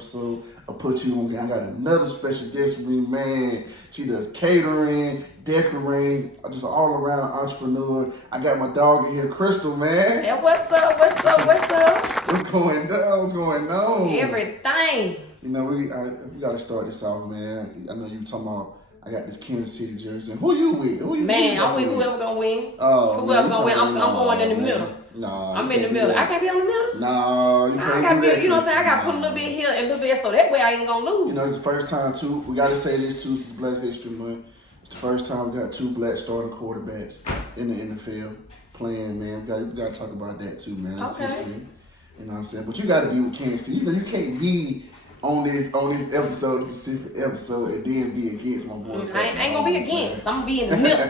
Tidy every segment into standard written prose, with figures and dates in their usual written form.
episode of Put You On Game. I got another special guest with me, man. She does catering, decorating, just an all-around entrepreneur. I got my dog in here, Crystal, man. Hey, what's up? What's going on? What's going on? Everything. You know, we got to start this off, man. I know you talking about, I got this Kansas City jersey. Who you with? I'm with whoever gonna win. Oh, whoever gonna win. I'm going in the middle. No, I'm in the middle. I can't be on the middle. No, you can't. I gotta be. You know what I'm saying? I gotta put a little bit here and a little bit so that way I ain't gonna lose. You know, it's the first time too. We gotta say this too. Since Black History Month, it's the first time we got 2 black starting quarterbacks in the NFL playing. Man, we gotta talk about that too, man. That's history. You know what I'm saying? But you gotta be with Kansas City. You know, you can't be on this episode, specific episode, and then be against my boy. I ain't gonna be against. I'm gonna be in the middle.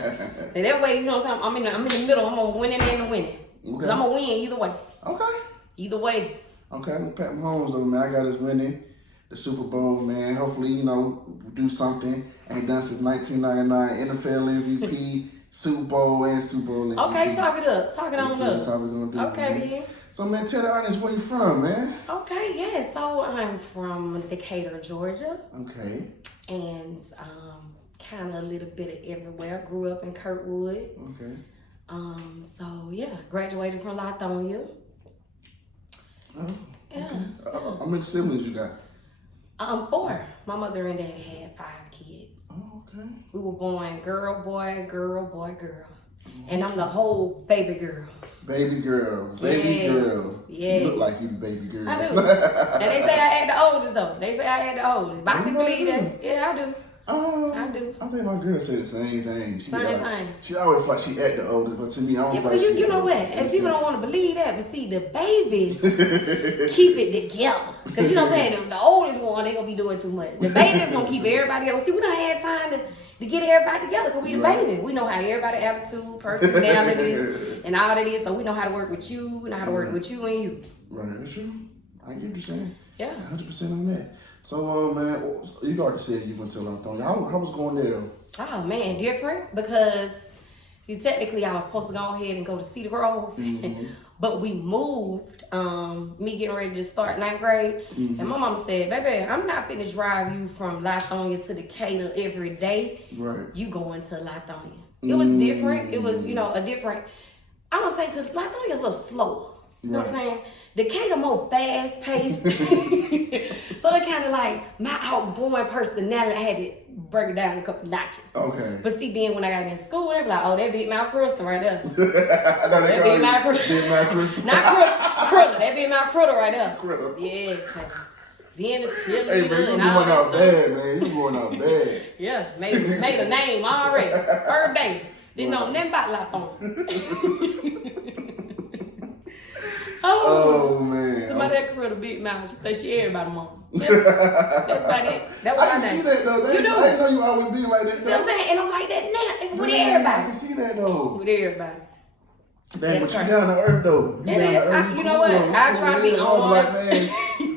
And that way, you know what I'm saying? I'm in the middle. I'm gonna win it and winning. Okay. I'm gonna win either way. Okay. Either way. Okay, I'm gonna pat Mahomes though, man. I got us winning the Super Bowl, man. Hopefully, you know, do something. Ain't done since 1999. NFL MVP, Super Bowl, and Super Bowl MVP. Okay, talk it up. Talk it on up. That's how we're gonna do it. Okay, then. So, man, tell the audience where you from, man. Okay, yeah. So I'm from Decatur, Georgia. Okay. And kind of a little bit of everywhere. Grew up in Kirkwood. Okay. So yeah, graduated from Lithonia. Oh, yeah. Okay. How many siblings you got? 4. My mother and daddy had 5 kids. Oh, okay. We were born girl, boy, girl, boy, girl. And I'm the whole baby girl. Baby girl. Yes. You look like you the baby girl. I do. And they say I had the oldest though. They say I had the oldest. But I can believe that. Yeah, I do. I do. I think my girl say the same thing. Same thing. She always feel like she at the oldest, but to me, I don't feel like you know what? And people don't want to believe that, but see, the babies keep it together. Because you know what I'm saying? The oldest one, they gonna be doing too much. The babies gonna keep everybody together. See, we don't have time to get everybody together because we the baby. We know how everybody attitude, personalities, and all that is. So we know how to work with you. We know how to work with you and you. Right, that's true. I get what you're saying. Yeah. 100% on that. So, man, you already said you went to Lithonia. How was going there, though? Oh, man, different because technically I was supposed to go ahead and go to Cedar Grove, but we moved, me getting ready to start 9th grade, and my mama said, baby, I'm not finna drive you from Lithonia to Decatur every day. Right. You going to Lithonia. It was different. It was, a different, I'm gonna say, because Lithonia is a little slower. You know what I'm saying? Decatur more fast paced. So it kind of like my outgoing personality, I had to break it down a couple notches. Okay. But see, then when I got in school, they be like, oh, that Big Mouth Crystal right there. That Big Mouth Crystal. Big Mouth Crystal. Not Critter. That Big Mouth Critter right there. Critter. Yes. Being a cheerleader. Hey, man, you going out bad, man. You going out bad. Yeah, made a name already. Third day. Didn't know nothing about Lithonia. Oh man! Somebody that career the Big Mouth. She think she everybody mom. That's about it. That was I can see that though. I didn't know you always be like that. See what I'm saying? And I'm like that now. With everybody. I can see that though. With everybody. Damn, but you down to earth though. You know what? I try to be on one.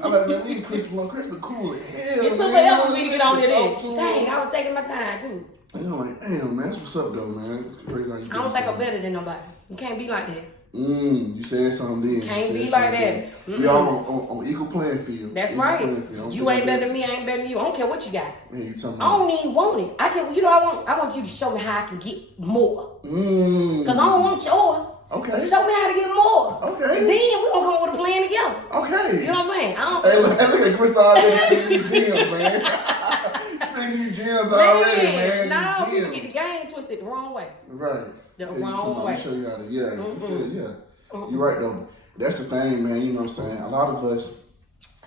I'm like, man, leave Crystal cool as hell. It took forever for me to get on here then. Dang, I was taking my time too. And I'm like, damn, man, that's what's up though, man. It's crazy how you I don't think I'm better than nobody. You can't be like that. You said something then. Can't be like that. We all on equal playing field. That's right. You ain't better than me, I ain't better than you. I don't care what you got. Man, you talking I don't even want it. I tell you, I want you to show me how I can get more. Because I don't want yours. Okay. Show me how to get more. Okay. And then we gonna come with a plan together. Okay. You know what I'm saying? Hey, look at Crystal already spending these gems, man. Spending these gems already, man. No, we get the game twisted the wrong way. Right. The wrong way. I'll show you how to, You're right though. That's the thing, man. You know what I'm saying? A lot of us,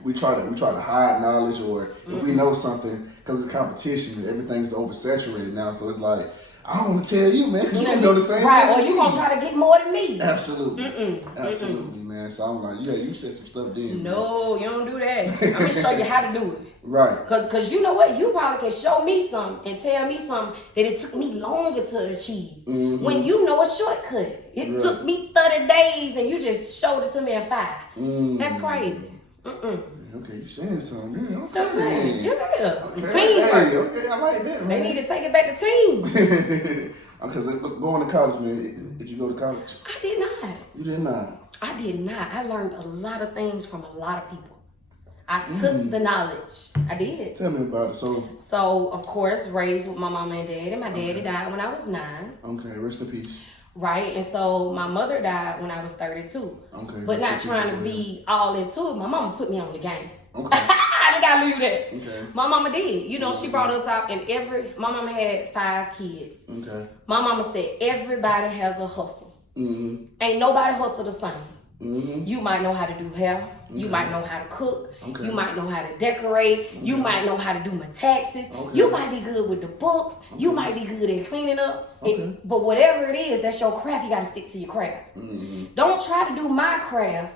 we try to hide knowledge, or if we know something, because it's competition, everything is oversaturated now. So it's like, I don't want to tell you, man, because you don't know the same thing. Right, or you gonna try to get more than me. Absolutely. Absolutely, man. So I'm like, you said some stuff then. No, you don't do that. I'm gonna show you how to do it. Right. Cause you know what? You probably can show me something and tell me something that it took me longer to achieve. When you know a shortcut. It took me 30 days and you just showed it to me in 5. That's crazy. Okay, you saying something. Yeah, okay. I'm saying. Yeah. Okay, Teamwork. Okay, I like that, man. They need to take it back to team. Because going to college, man, did you go to college? I did not. You did not? I did not. I learned a lot of things from a lot of people. I took the knowledge. I did. Tell me about it. So of course, raised with my mama and daddy. My daddy died when I was 9. Okay, rest in peace. Right, and so my mother died when I was 32. Okay. But not trying to be all into it. My mama put me on the game. Okay. I gotta leave that. Okay. My mama did. You know, she brought us out, and my mama had 5 kids. Okay. My mama said everybody has a hustle. Mm-hmm. Ain't nobody hustle the same. Mm-hmm. You might know how to do hair. You might know how to cook. Okay. You might know how to decorate. Okay. You might know how to do my taxes. Okay. You might be good with the books. You might be good at cleaning up. Okay. But whatever it is, that's your craft. You got to stick to your craft. Mm-hmm. Don't try to do my craft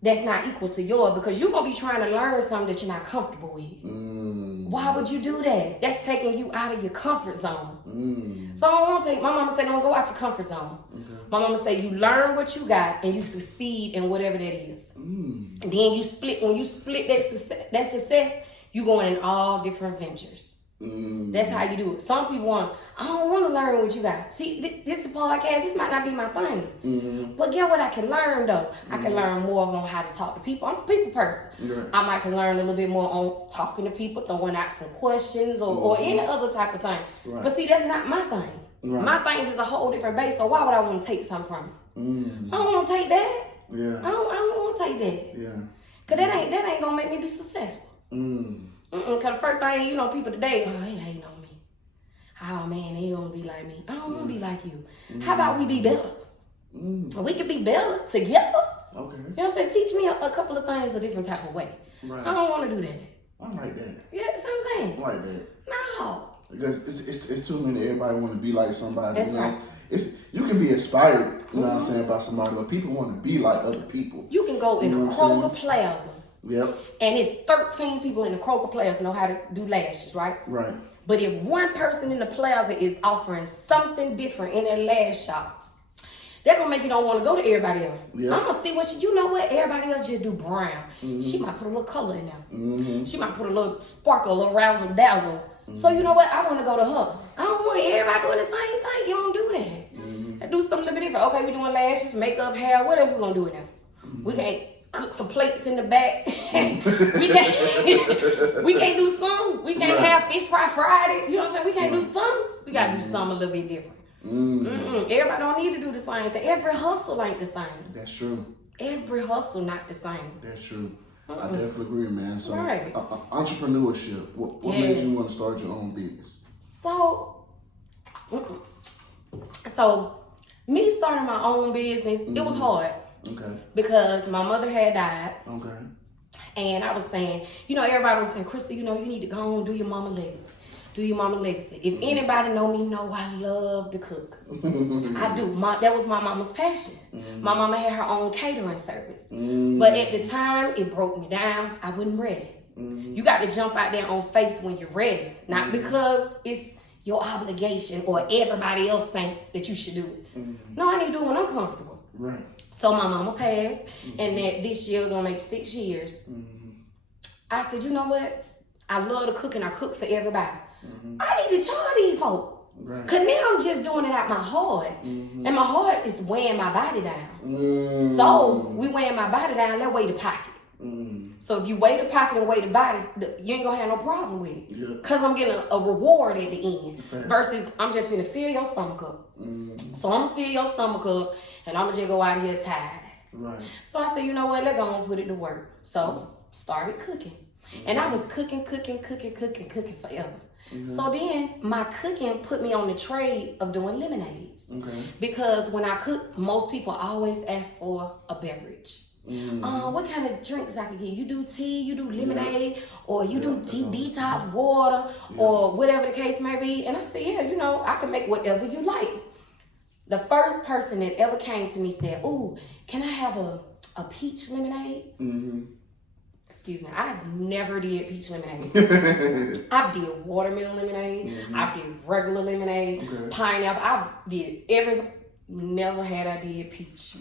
that's not equal to yours, because you're going to be trying to learn something that you're not comfortable with. Mm-hmm. Why would you do that? That's taking you out of your comfort zone. Mm-hmm. So I don't want to take, my mama said don't go out your comfort zone. Okay. My mama say you learn what you got and you succeed in whatever that is. Mm. And then you split, when you split that success, you going in all different ventures. Mm. That's how you do it. Some people I don't want to learn what you got. See, this is a podcast, this might not be my thing. Mm-hmm. But get what I can learn though. I can learn more on how to talk to people. I'm a people person. Right. I might can learn a little bit more on talking to people, throwing out some questions or any other type of thing. Right. But see, that's not my thing. Right. My thing is a whole different base, so why would I want to take something from it? Mm. I don't want to take that. Yeah. I don't want to take that. Yeah. Cause that ain't gonna make me be successful. Mm. Cause the first thing, you know, people today, they hating on me. Oh man, they gonna be like me. I don't wanna be like you. How about we be better? We could be better together. Okay. You know what I'm saying? Teach me a couple of things a different type of way. Right. I don't wanna do that. I like that. Yeah, that's what I'm saying. I like that. No. Because it's too many. Everybody want to be like somebody. That's You know, right. it's you can be inspired. You know what I'm saying, by somebody, but people want to be like other people. You can go in You know a what I'm Kroger Plaza, Yep. and it's 13 people in the Kroger Plaza know how to do lashes, right? Right. But if one person in the plaza is offering something different in their lash shop, that's gonna make you don't want to go to everybody else. Yeah. I'm gonna see you know what? Everybody else just do brown. She might put a little color in there. Mm-hmm. She might put a little sparkle, a little razzle dazzle. So you know what? I want to go to her. I don't want everybody doing the same thing. You don't do that. I do something a little bit different. Okay, we doing lashes, makeup, hair, whatever we gonna do it now. We can't cook some plates in the back. we can't do some. We can't have fish fry Friday. You know what I'm saying? We can't do some. We gotta do something a little bit different. Everybody don't need to do the same thing. Every hustle ain't the same. That's true. Every hustle not the same. That's true. I definitely agree, man. So, Right. Entrepreneurship. What made you want to start your own business? So, me starting my own business, it was hard. Okay. Because my mother had died. Okay. And I was saying, you know, everybody was saying, Crystal, you know, you need to go on and do your mama legacy. Do your mama legacy. If anybody know me, know I love to cook. I do. That was my mama's passion. My mama had her own catering service. But at the time, it broke me down. I wasn't ready. You got to jump out there on faith when you're ready. Not because it's your obligation or everybody else think that you should do it. No, I need to do it when I'm comfortable. Right. So my mama passed, and that this year gonna make 6 years. I said, you know what? I love to cook, and I cook for everybody. I need to charge these folks. Right. Cause now I'm just doing it out my heart, and my heart is weighing my body down. So we weighing my body down. That weigh the pocket. So if you weigh the pocket and weigh the body, you ain't gonna have no problem with it. Yeah. Cause I'm getting a reward at the end. Fair. Versus I'm just gonna fill your stomach up. So I'm gonna fill your stomach up, and I'm gonna just go out here tired. Right. So I said, you know what? Let's go and put it to work. So started cooking, and I was cooking forever. So then my cooking put me on the trade of doing lemonades. Okay. Because when I cook, most people always ask for a beverage. What kind of drinks I could get? You do tea, you do lemonade, or you do detox water, or whatever the case may be. And I said, yeah, you know, I can make whatever you like. The first person that ever came to me said, ooh, can I have a peach lemonade? Excuse me, I never did peach lemonade. I did watermelon lemonade. I did regular lemonade, pineapple. I did everything. Never had I did peach.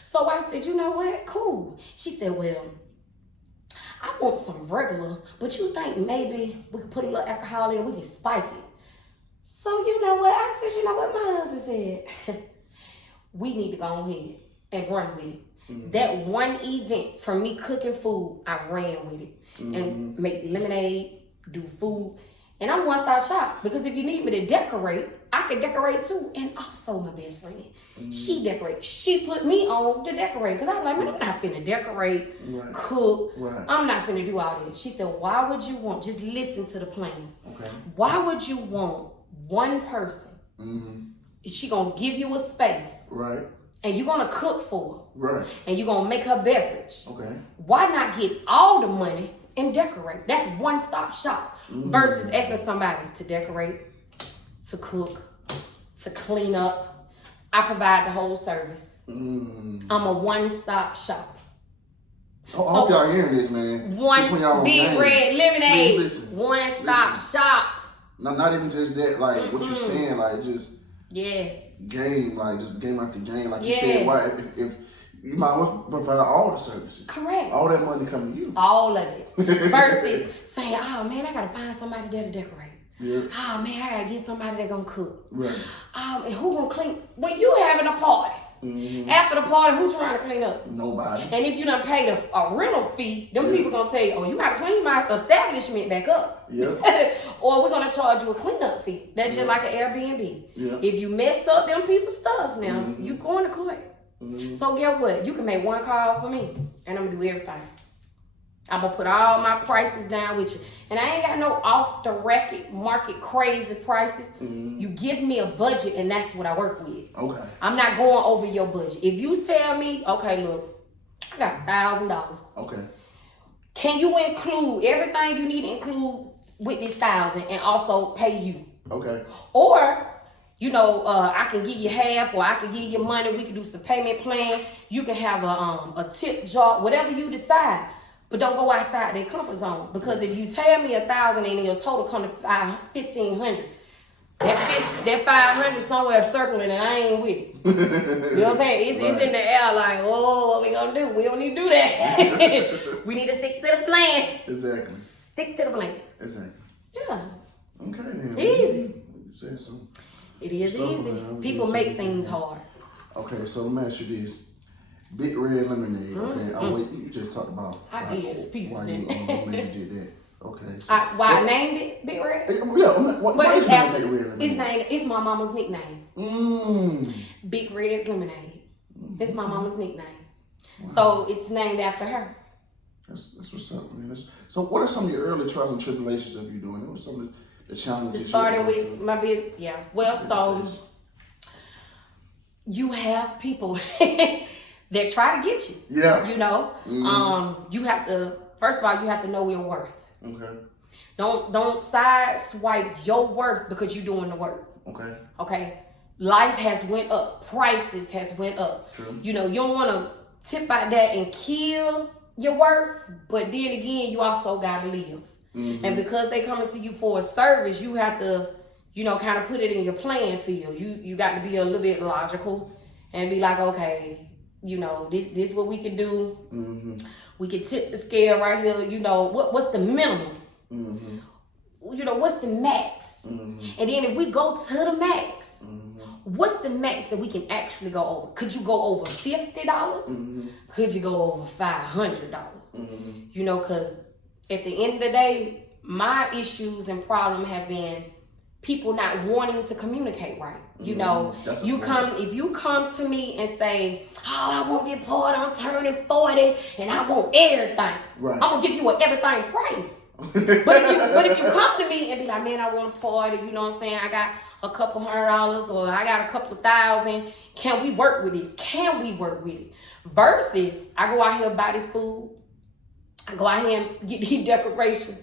So I said, you know what? Cool. She said, well, I want some regular, but you think maybe we could put a little alcohol in it, we can spike it. So you know what? I said, you know what my husband said? We need to go ahead and run with it. That one event from me cooking food, I ran with it and make lemonade, do food. And I'm one-stop shop because if you need me to decorate, I can decorate too. And also my best friend, she decorates. She put me on to decorate because I'm like, man, I'm not finna decorate, cook. I'm not finna do all that. She said, why would you want, just listen to the plan. Okay. Why would you want one person? She gonna give you a space. Right. And you're gonna cook for her. Right. And you're gonna make her beverage. Okay. Why not get all the money and decorate? That's one-stop shop versus asking somebody to decorate, to cook, to clean up. I provide the whole service. I'm a one-stop shop. I hope y'all hearing this, man. One big red lemonade, one-stop shop. Not even just that, like what you're saying, like just yes, game, like just game after game, like you said. Why if you might as well provide all the services. Correct. All that money coming to you. All of it. Versus saying, oh man, I gotta find somebody there to decorate. Yeah. Oh man, I gotta get somebody that gonna cook. Right. And who gonna clean? When you having a party, after the party, who trying to clean up? Nobody. And if you done paid a rental fee, them people gonna say, oh, you gotta clean my establishment back up. Yeah. Or we're gonna charge you a cleanup fee. That's just like an Airbnb. Yeah. If you messed up them people's stuff now, you going to court. So guess what? You can make one call for me, and I'm gonna do everything. I'm gonna put all my prices down with you. And I ain't got no off the record market crazy prices. You give me a budget and that's what I work with. Okay. I'm not going over your budget. If you tell me, okay, look, I got $1,000. Okay. Can you include everything you need to include with this $1,000 and also pay you? Okay. Or, you know, I can give you half or I can give you money. We can do some payment plan. You can have a tip jar, whatever you decide. But don't go outside their comfort zone. Because if you tell me $1,000 and your total come to $1,500, that $500 somewhere circling and I ain't with it. You know what I'm saying? It's in the air like, oh, what we gonna do? We don't need to do that. We need to stick to the plan. Exactly. Stick to the plan. Exactly. Yeah. Okay then. Easy. You said so. It is easy. People make things hard. Okay, so let me ask you this. Big Red Lemonade, okay? You just talked about I did. It's peaceful. Why you did that. Okay. So, why I named it Big Red? Yeah, why is it Big Red Lemonade? It's my mama's nickname. Big Red's Lemonade. It's my mama's nickname. Wow. So it's named after her. That's what's up, man. So what are some of your early trials and tribulations of you doing? What are some of the challenges? Starting with my business, yeah. Well, so you have people that try to get you. Yeah. You know, you have to, first of all, you have to know your worth. Okay. Don't side swipe your worth because you're doing the work. Okay. Okay. Life has went up. Prices has went up. True. You know, you don't want to tip out that and kill your worth, but then again, you also got to live. And because they coming to you for a service, you have to, you know, kind of put it in your playing field. You got to be a little bit logical and be like, okay, you know, this is what we can do. We can tip the scale right here. You know, what's the minimum? You know, what's the max? And then if we go to the max, what's the max that we can actually go over? Could you go over $50? Could you go over $500? You know, because at the end of the day, my issues and problem have been people not wanting to communicate right. You know, if you come to me and say, oh, I want this party, I'm turning 40 and I want everything. Right. I'm gonna give you an everything price. but if you come to me and be like, man, I want a party, you know what I'm saying? I got a couple $100 or I got a couple $1,000. Can we work with this? Can we work with it? Versus, I go out here and buy this food. I go out here and get these decorations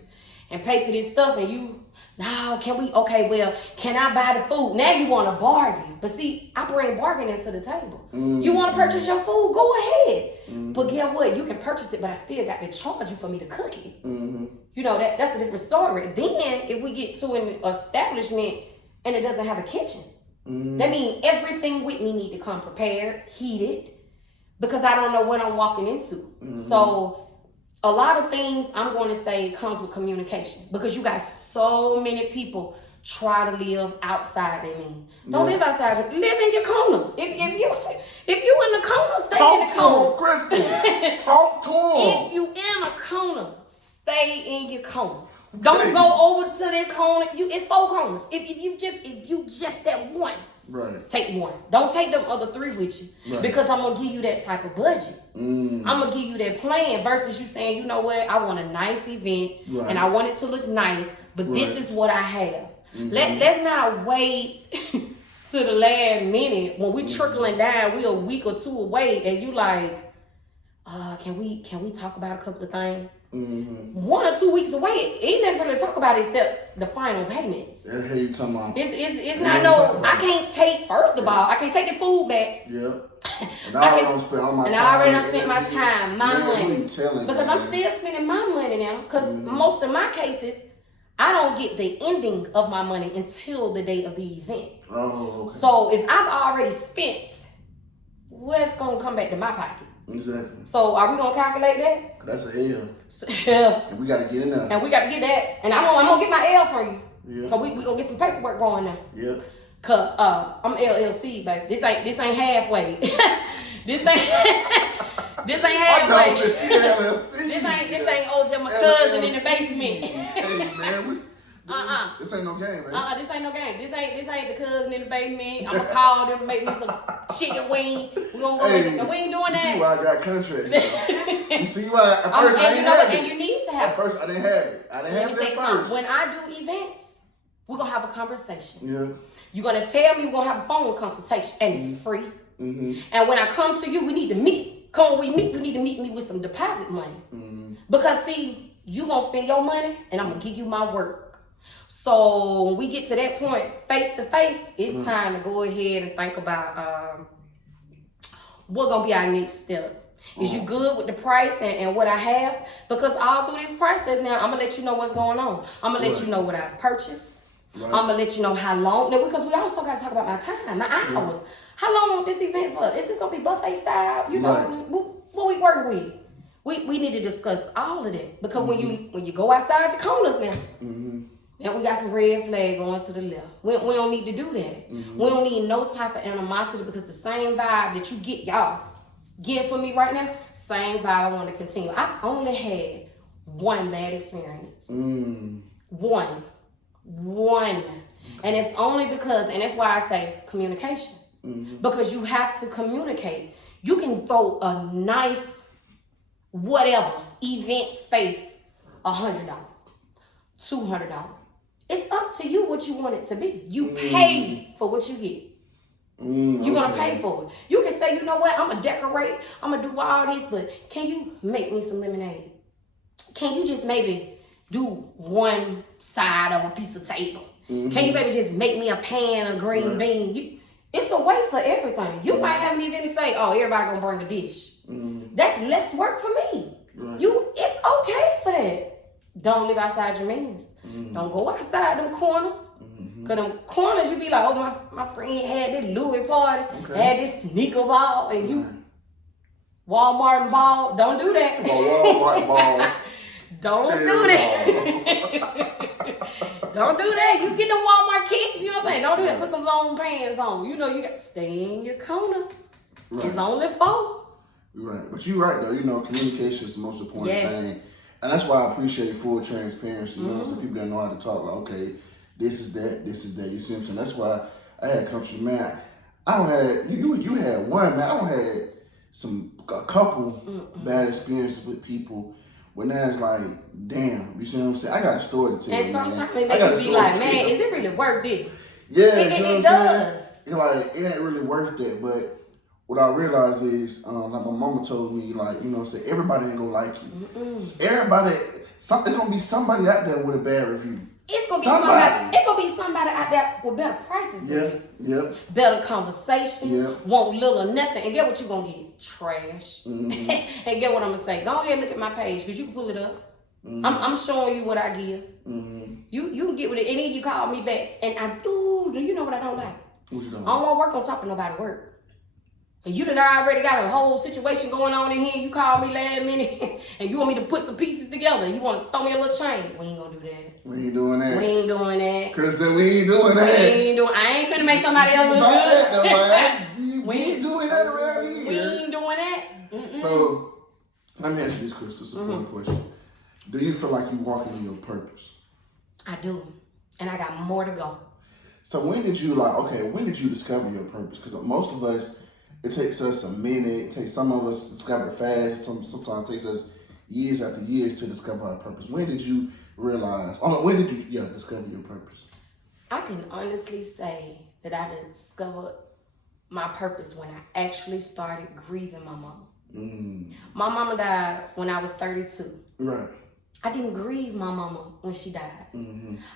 and pay for this stuff and you, no, can we, okay, well, can I buy the food? Now you want to bargain. But see, I bring bargaining to the table. You want to purchase your food? Go ahead. But guess what? You can purchase it, but I still got to charge you for me to cook it. You know, that's a different story. Then, if we get to an establishment and it doesn't have a kitchen, that means everything with me need to come prepared, heated, because I don't know what I'm walking into. So, a lot of things I'm going to say comes with communication because you got so many people try to live outside that mean. Don't live outside. Live in your corner. If you in the corner, stay in the corner. Kristen. Talk to him. If you in a corner, stay in your corner. Don't go over to that corner. It's 4 corners. If you just that one. Right. Take one. Don't take them other 3 with you. Right. Because I'm going to give you that type of budget. I'm going to give you that plan versus you saying, you know what, I want a nice event and I want it to look nice, but this is what I have. Let's not wait to the last minute when we trickling down, we a week or 2 away and you like, can we talk about a couple of things? 1 or 2 weeks away, ain't nothing really to talk about except the final payments. That's how you talking about. It's not no. I can't take. First of all, I can't take the food back. Yeah. And I already spent all my time. And I already spent my time, my money. Because I'm still spending my money now. Because most of my cases, I don't get the ending of my money until the day of the event. Oh. Okay. So if I've already spent, what's gonna come back to my pocket? Exactly. So are we gonna calculate that? That's a L. And we gotta get in there. And we gotta get that. And I'm gonna get my L from you. Yeah. Cause we gonna get some paperwork going now. Yeah. Cause I'm LLC, baby. This ain't halfway. this ain't halfway. This ain't old just my cousin in the basement. Hey man, this ain't no game, man. This ain't no game. This ain't the cousin in the basement. I'ma call them to make me some chicken wing. We gonna go we ain't doing that. You see why I got contracts. You see why at first I didn't have it. And you need to have it. At first I didn't have it. I didn't have it at first. When I do events, we're gonna have a conversation. Yeah. You're gonna tell me we're gonna have a phone consultation and it's free. And when I come to you, we need to meet. When we meet, you need to meet me with some deposit money. Because see, you gonna spend your money and I'm gonna give you my work. So when we get to that point, face to face, it's time to go ahead and think about what gonna be our next step. Is you good with the price and what I have? Because all through this process now, I'm gonna let you know what's going on. I'm gonna let you know what I've purchased. I'm gonna let you know how long. Now, because we also gotta talk about my time, my hours. How long this event for? Is it gonna be buffet style? You know, what we working with? We need to discuss all of that because when you go outside your corners now. And we got some red flag going to the left. We don't need to do that. We don't need no type of animosity because the same vibe that you get from me right now, same vibe I want to continue. I've only had one bad experience. One. And it's only because, and that's why I say communication. Because you have to communicate. You can throw a nice, whatever, event space, $100, $200. It's up to you what you want it to be. You pay for what you get. You're going to pay for it. You can say, you know what, I'm going to decorate. I'm going to do all this, but can you make me some lemonade? Can you just maybe do one side of a piece of table? Can you maybe just make me a pan of green beans? It's a way for everything. You might have an event and say, oh, everybody going to bring a dish. That's less work for me. It's okay for that. Don't live outside your means. Don't go outside them corners. Cause them corners, you be like, oh, my friend had this Louis party, had this sneaker ball, and you Walmart and ball. Don't do that. Walmart ball. Don't do that. Don't do that. You get them Walmart kicks, you know what I'm saying? Don't do that. Put some long pants on. You know, you got to stay in your corner. It's only 4. Right. But you're right, though. You know, communication is the most important thing. And that's why I appreciate full transparency. You know, some people that know how to talk, like, okay, this is that. You see what I'm saying? That's why I had come to you, man. I don't have, you had one, man. I don't had a couple bad experiences with people. When now it's like, damn, you see what I'm saying? I got a story to tell you. And sometimes it makes you be like, man, is it really worth this? Yeah, it does. You know, like, it ain't really worth that. But what I realize is, like my mama told me, like, you know, say everybody ain't gonna like you. Everybody, it's gonna be somebody out there with a bad review. It's gonna be somebody. It's gonna be somebody out there with better prices than you. Better conversation. Want little or nothing. And get what you gonna get? Trash. And get what I'm gonna say? Go ahead and look at my page because you can pull it up. I'm showing you what I give. You can get with it. And then you call me back, and I do. You know what I don't like? What you don't I don't want to work on top of nobody's work. And you done already got a whole situation going on in here. You call me last minute and you want me to put some pieces together. You want to throw me a little chain. We ain't gonna do that. We ain't doing that. We ain't doing that. Chris said we ain't doing that. I ain't finna make somebody else look good. We ain't doing that around here. We ain't doing that. Mm-mm. So, let me ask you this, Chris. This is a important question. Do you feel like you walking in your purpose? I do. And I got more to go. So when did you discover your purpose? Because most of us, it takes us a minute. It takes some of us discover it fast. Sometimes it takes us years after years to discover our purpose. When did you realize? When did you discover your purpose? I can honestly say that I discovered my purpose when I actually started grieving my mama. My mama died when I was 32. Right. I didn't grieve my mama when she died.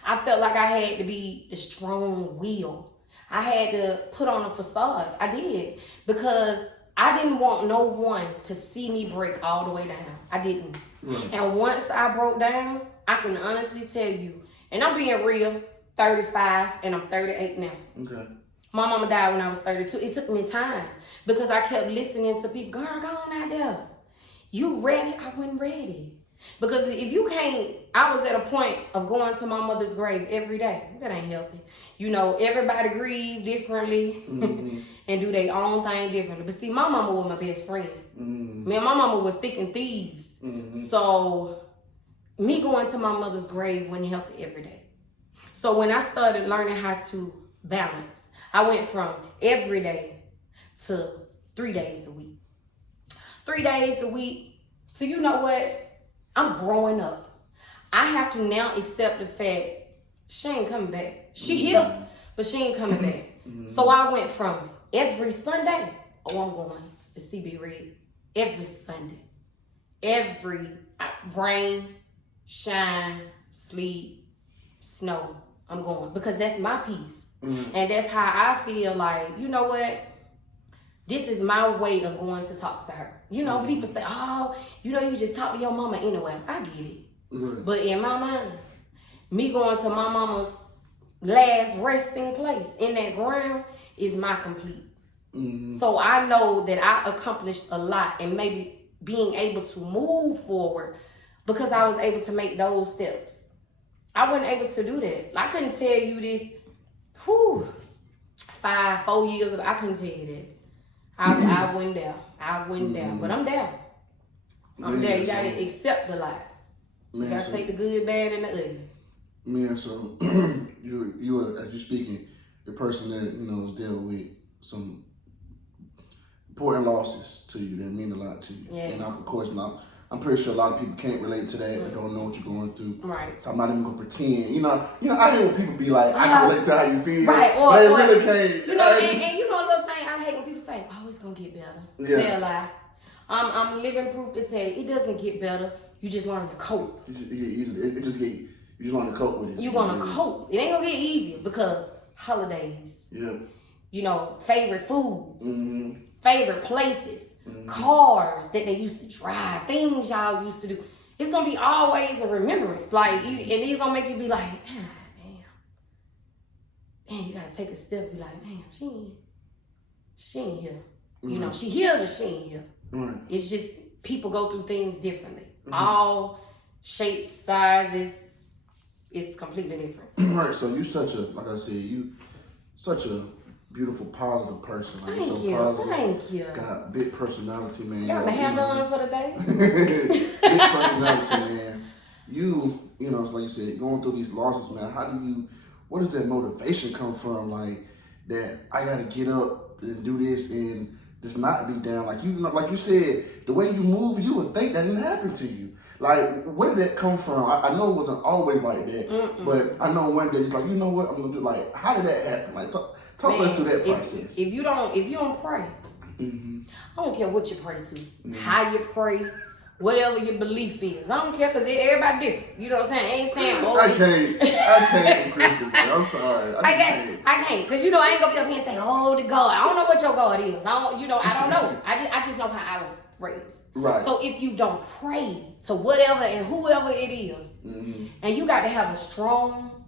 I felt like I had to be the strong will. I had to put on a facade. I did. Because I didn't want no one to see me break all the way down. I didn't. Right. And once I broke down, I can honestly tell you, and I'm being real, 35 and I'm 38 now. Okay. My mama died when I was 32. It took me time because I kept listening to people, girl, go on out there. You ready? I wasn't ready. Because if you can't, I was at a point of going to my mother's grave every day. That ain't healthy. You know, everybody grieve differently and do their own thing differently. But see, my mama was my best friend. Me and my mama were thick and thieves. So me going to my mother's grave wasn't healthy every day. So when I started learning how to balance, I went from every day to 3 days a week. 3 days a week. So you know what? I'm growing up. I have to now accept the fact she ain't coming back. She here, but she ain't coming back. So I went from every Sunday, I'm going to CB Red. Every Sunday. Every rain, shine, sleet, snow, I'm going. Because that's my peace. And that's how I feel like, you know what? This is my way of going to talk to her. You know, people say, oh, you know, you just talk to your mama anyway. I get it. But in my mind, me going to my mama's last resting place in that ground is my complete. So I know that I accomplished a lot and maybe being able to move forward because I was able to make those steps. I wasn't able to do that. I couldn't tell you this, 4 years ago. I couldn't tell you that. I went there. But I'm there. I'm there. You gotta accept the lot. You gotta take the good, bad, and the ugly. Man, so you are, as you're speaking, the person that has dealt with some important losses to you that mean a lot to you. Yes. And of course, I'm pretty sure a lot of people can't relate to that. They don't know what you're going through. Right. So I'm not even gonna pretend. You know, I hear when people be like, I can relate to how you feel. Right. Or they really can't. You know, and you know a little thing I hate when people say, oh, it's gonna get better. Yeah. They're lie. I'm living proof to tell you, it doesn't get better. You just learn to cope. You just learn to cope with it. You're gonna cope. It ain't gonna get easier because holidays. Yeah. You know, favorite foods, favorite places. Cars that they used to drive, things y'all used to do. It's gonna be always a remembrance. Like and it's gonna make you be like, damn, you gotta take a step, be like, damn, she ain't here. You know, she here, but she ain't here. It's just people go through things differently. All shapes, sizes, it's completely different. Right. So you like I said, you such a beautiful, positive person. Like, Thank so you. positive. Thank you. Got big personality, man. Got my hair done for the day. Big personality, man. You know, like you said, going through these losses, man. Where does that motivation come from? Like that, I gotta get up and do this and just not be down. Like like you said, the way you move, you would think that didn't happen to you. Like, where did that come from? I know it wasn't always like that, but I know one day it's like, you know what, I'm gonna do. Like, how did that happen? Like, talk us through that process. If you don't pray, I don't care what you pray to, how you pray, whatever your belief is. I don't care because everybody different. You know what I'm saying? I ain't saying I can't, Christian. I'm sorry. I can't because I ain't gonna be up here and say, oh, the God. I don't know what your God is. I don't know. I just know how I was raised. Right. So if you don't pray to whatever and whoever it is, and you got to have a strong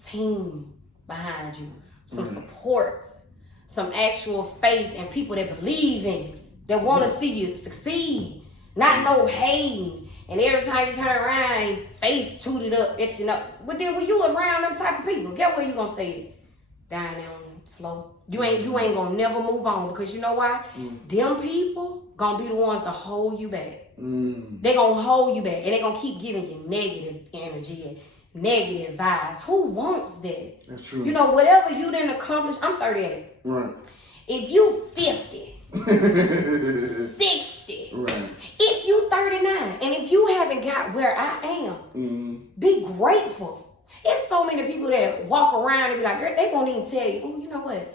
team behind you. Some support, some actual faith and people that believe in you, that want to see you succeed, not no hating. And every time you turn around, your face tooted up, itching up. But then when you around them type of people, guess where you gonna stay? Down there on the floor. You ain't gonna never move on, because you know why? Them people gonna be the ones to hold you back. They gonna hold you back, and they gonna keep giving you negative energy and negative vibes. Who wants that? That's true. You know, whatever you didn't accomplish, I'm 38. Right. If you 50, 60, right. If you 39, and if you haven't got where I am, be grateful. It's so many people that walk around and be like, girl, they won't even tell you, oh, you know what?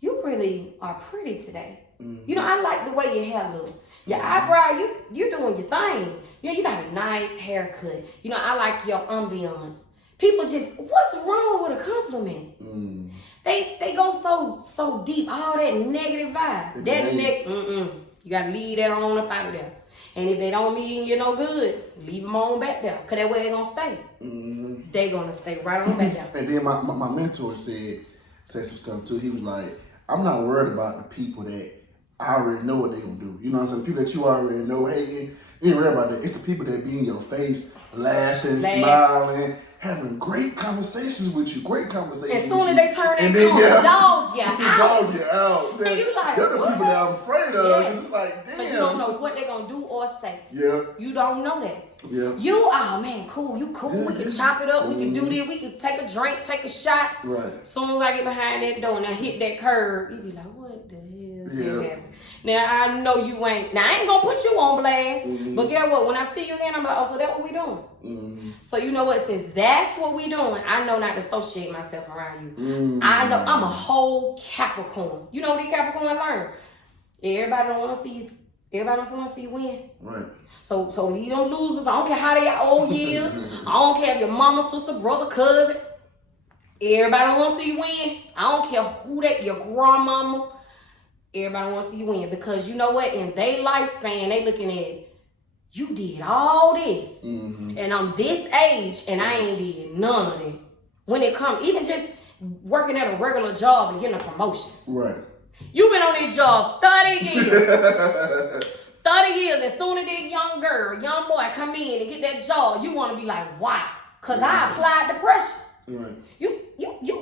You really are pretty today. You know, I like the way your hair looks. Your eyebrow, you doing your thing. You know, you got a nice haircut. You know, I like your ambiance. People just, what's wrong with a compliment? They go so deep, all that negative vibe. You gotta leave that on up out of there. And if they don't mean you no good, leave them on back there. Cause that way they gonna stay. They gonna stay right on back there. And then my mentor said some stuff too. He was like, I'm not worried about the people that I already know what they gonna do. You know what I'm saying? People that you already know hating, you ain't worried about that. It's the people that be in your face, laughing, smiling, having great conversations with you. Great conversations. As soon as they turn that corner, dog you out. Dog you out. And you like, they're the people that I'm afraid of. Yes. It's like, damn. Because you don't know what they're gonna do or say. Yeah. You don't know that. Yeah. You, oh man, cool. You cool. We can chop it up. We can do this. We can take a drink, take a shot. Right. As soon as I get behind that door and I hit that curb, you be like, what the hell just happened? Now I know you ain't. Now I ain't gonna put you on blast. But guess what? When I see you again, I'm like, oh, so that's what we doing. So you know what? Since that's what we doing, I know not to associate myself around you. I know I'm a whole Capricorn. You know what these Capricorn learn? Everybody don't want to see you. Everybody don't want to see you win. Right. So leave them losers. I don't care how they are old years. I don't care if your mama, sister, brother, cousin. Everybody don't want to see you win. I don't care who that, your grandmama. Everybody want to see you win, because you know what? In their lifespan, they looking at, you did all this. And I'm this age and I ain't did none of it. When it comes, even just working at a regular job and getting a promotion. Right. You've been on this job 30 years. 30 years. As soon as that young girl, young boy come in and get that job, you want to be like, wow. Because I applied the pressure. Right. You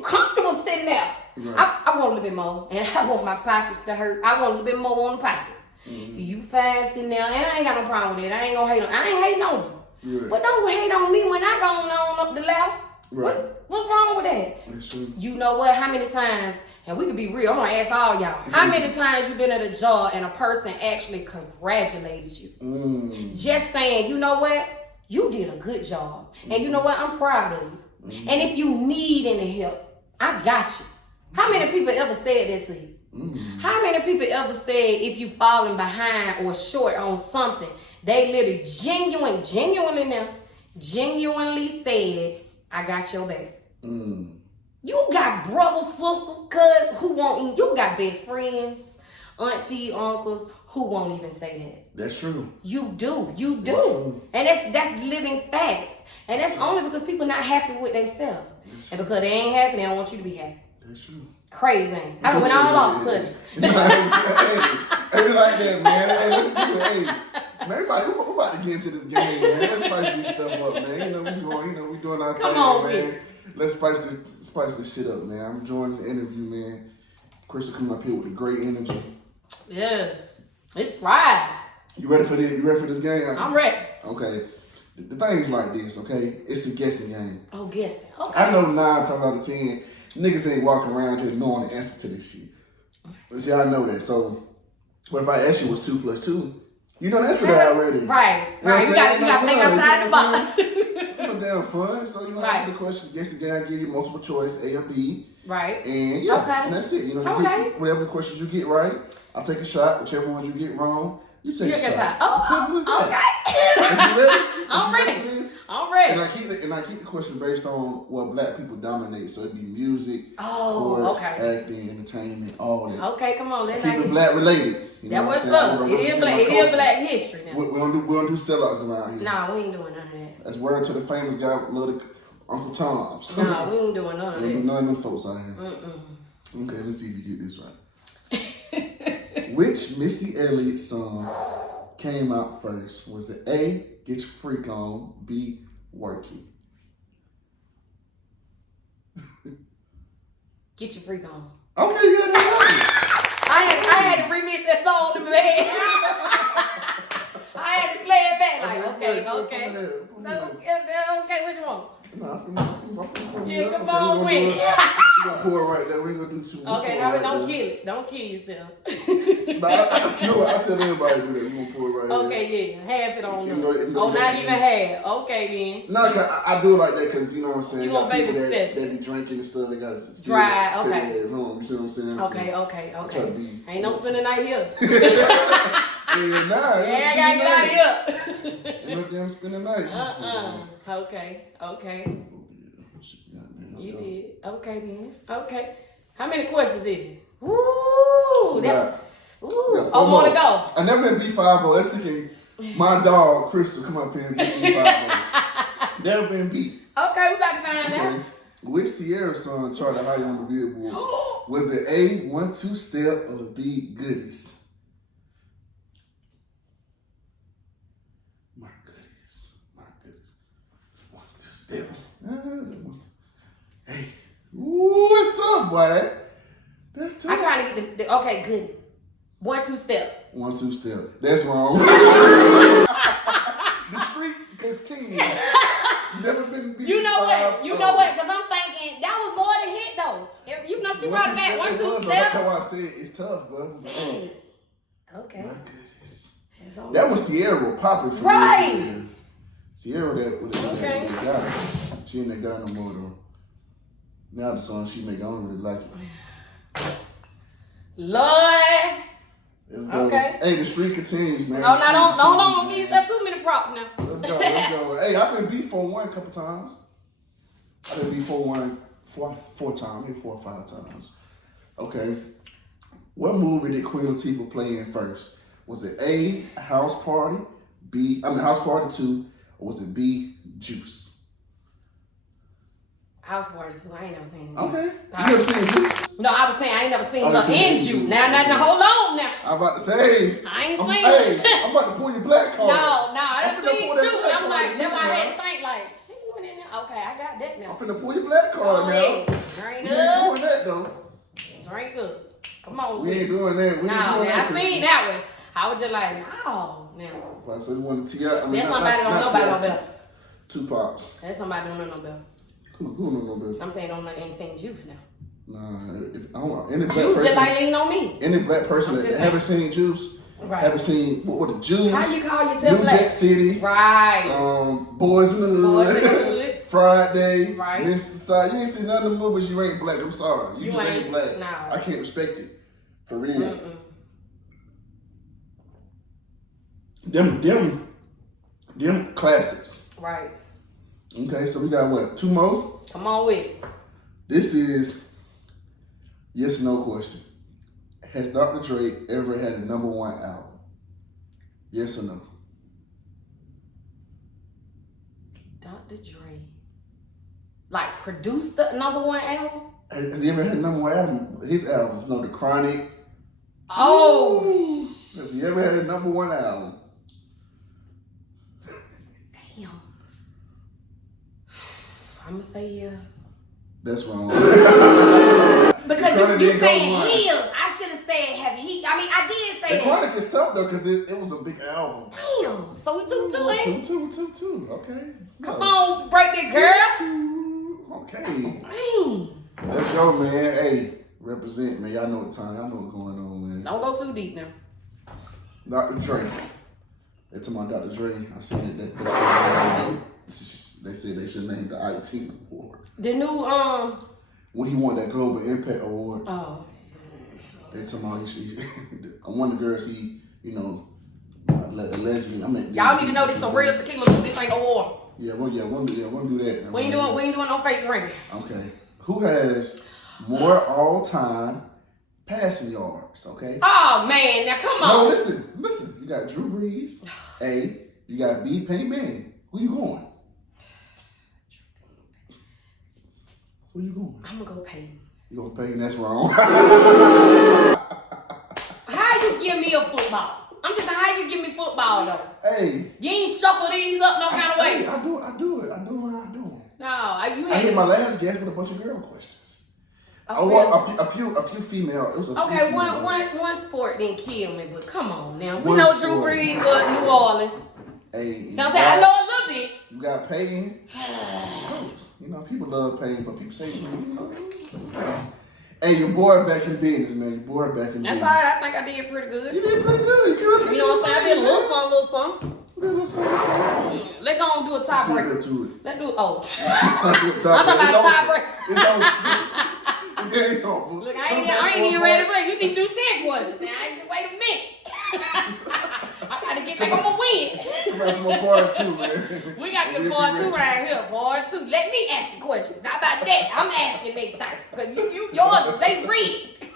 comfortable sitting there. Right. I want a little bit more. And I want my pockets to hurt. I want a little bit more on the pocket. You fine sitting there. And I ain't got no problem with it. I ain't gonna hate on. I ain't hating on you. Right. But don't hate on me when I go on up the ladder. Right. What's wrong with that? That's true. You know what? How many times, and we can be real, I'm gonna ask all y'all, how many times you been at a job and a person actually congratulated you? Just saying, you know what? You did a good job. And you know what? I'm proud of you. And if you need any help, I got you. How many people ever said that to you? How many people ever said if you falling behind or short on something, they literally genuinely said, I got your back. You got brothers, sisters, cousins who won't, you got best friends, auntie, uncles who won't even say that. That's true. You do. And that's living facts. And that's only because people not happy with themselves. And because they ain't happy, they don't want you to be happy. That's true. Crazy. I went all off sudden. Hey, like that, man. Hey, let's do it. Hey, man, everybody, we're about to get into this game, man. Let's spice this stuff up, man. You know, we doing our thing, man. Let's spice this shit up, man. I'm enjoying the interview, man. Crystal coming up here with a great energy. Yes. It's Friday. You ready for this? You ready for this game? I'm ready. Okay. The thing's like this, okay? It's a guessing game. Oh, guessing. Okay. I know 9 times out of 10, niggas ain't walking around just knowing the answer to this shit. But see, I know that. So, what if I ask you what's 2 plus 2? You know the answer to that already. Right. You got to think outside the box. You know, damn fun. So, you know, answer the question. Guessing game, give you multiple choice, A or B. Right. And yeah, and that's it. You know, whatever questions you get right, I'll take a shot. Whichever ones you get wrong, you take a shot. Simple as that. Okay. I'm ready. And I keep the question based on what black people dominate. So it'd be music, sports, acting, entertainment, all that. Okay, come on. Let's keep it black related. You know that what's up. It is black history now. We don't do sellouts around here. Nah, we ain't doing none of that. That's word to the famous guy, little Uncle Tom's. Nah, we ain't doing none of that. We don't do none of them folks out here. Okay, let's see if you get this right. Which Missy Elliott song came out first? Was it A, Get Your Freak On, B, Work It? Get Your Freak On. Okay, yeah, that's right. I had to remix that song to me. I had to play it back like, okay. Okay, which one? No, Yeah, come on with it. We're gonna pour it right there. We ain't gonna do too much. Okay, now don't kill it. Don't kill yourself. You know what? I tell everybody to do that. We gonna pour it right there. Okay, yeah. Half it on them. Not even half. Okay, then. No, I do it like that because, you know what I'm saying? You want baby step. They be drinking and stuff. They got to dry, okay. Take their ass home. You see what I'm saying? Okay. So, Ain't no spending the night here. Yeah, nah. Yeah, I gotta get out of here. Ain't no damn spending the night. Okay. You did. Okay then. Okay. How many questions is it? Ooh, more to go. I never been B5. Let's see my dog Crystal come up here and beat B5. Never been beat. Okay, we about to find out. Which Sierra song charted higher on the Billboard? Was it A, 1-2 Step, or B, Goodies? My goodness. 1-2 Step. Hey. Ooh, it's tough, boy. That's tough. I'm trying to get the okay, good. 1-2 Step. 1-2 Step. That's wrong. The street continues. Never been beat. You know what? Because I'm thinking that was more than hit though. You know she brought it back 1-2 Step. That's why I said it's tough, bro. Okay. My goodness. That was Sierra popping for right. Me. Sierra that with that guy. She ain't that guy no more though. Now the song she make, I don't really like it. Lord. Let's go. Okay. Hey, the street continues, man. Oh, now don't give yourself too many props now. Let's go. Hey, I've been beat 4-1 a couple times. I've been beat 4-1 four times, maybe 4 or 5 times. Okay. What movie did Queen Latifah play in first? Was it A, House Party, House Party 2, or was it B, Juice? House Party 2, I ain't never seen it. Okay. You never seen Juice? No, I was saying I ain't never seen her in Juice. Now, hold on now. I'm about to say. I ain't seen it. I'm about to pull your black card. No, I seen Juice. I'm like, that's why I had to think like, she went in there. Okay, I got that now. I'm finna pull your black card now. Yeah. Drink we up. ain't doing that though. Drink up. Come on. We ain't doing that. I seen that one. I was just like, no. Now. If I said one to T.I. That's somebody don't know about no better. Tupac. That's somebody don't know no better. Who don't know better? I'm saying ain't seen Juice now. Nah, any black Juice person. just like lean on me. Any black person that haven't seen Juice, haven't seen what the Juice. How you call yourself New black? Jack City. Right. Boys in the Hood. Friday. Right. Men's Society. You ain't seen none of the movies. You ain't black. I'm sorry. You just ain't black. Nah. I can't respect it. For real. Them classics. Right. Okay, so we got what? 2 more? Come on with it. This is yes or no question. Has Dr. Dre ever had a #1 album? Yes or no? Dr. Dre. Like produced the #1 album? Has he ever had a #1 album? His albums, The Chronic. Oh. Has he ever had a #1 album? Damn. I'm gonna say yeah. That's wrong. Because you saying his. I should have said have he. I mean, I did say that. Chronic is tough though because it was a big album. Damn. So we 2-2, ain't 2-2. Okay. Come on, break that girl. 2. Okay. Dang. Let's go, man. Hey, represent, man. Y'all know the time. Y'all know what's going on, man. Don't go too deep now. Dr. Dre. They talking about Dr. Dre. I seen it. They said they should name the IT award. The new when he won that Global Impact Award. Oh. They talking about one of the girls allegedly. Y'all need to know this some real tequila too. This ain't no war. We'll do that. We ain't doing no fake drinking. Okay. Who has more all-time passing yards? Okay. Oh man, now come on. No, listen. You got Drew Brees. A. You got B. Peyton Manning. Who you going? Where you going? I'm gonna go Peyton. You gonna Peyton? That's wrong. How you give me a football? I'm just how you give me football though? Hey. You ain't shuffle these up no kind of way. I do it. I do what I do. No, I hit my last guess with a bunch of girl questions. A few female. It was a okay, few one sport didn't kill me, but come on now. We know Drew Brees, but New Orleans. Hey, so I'm saying I know a little bit. You got Peyton. You know, people love Peyton, but people say, hey, your boy back in business, man. Your boy back in business. That's all right. I think I did pretty good. You did pretty good. You know what I'm saying? I did a little something. Let's go and do a tiebreaker. Let's do it. Oh. I'm talking about tiebreaker. It's over. Look, I ain't even ready to play. You need to do 10 questions. Now, wait a minute. I gotta get back on my win. Come back from a part 2, man. We gotta get part 2 right here. Part 2. Let me ask the question. How about that? I'm asking next time. Because yours, they read.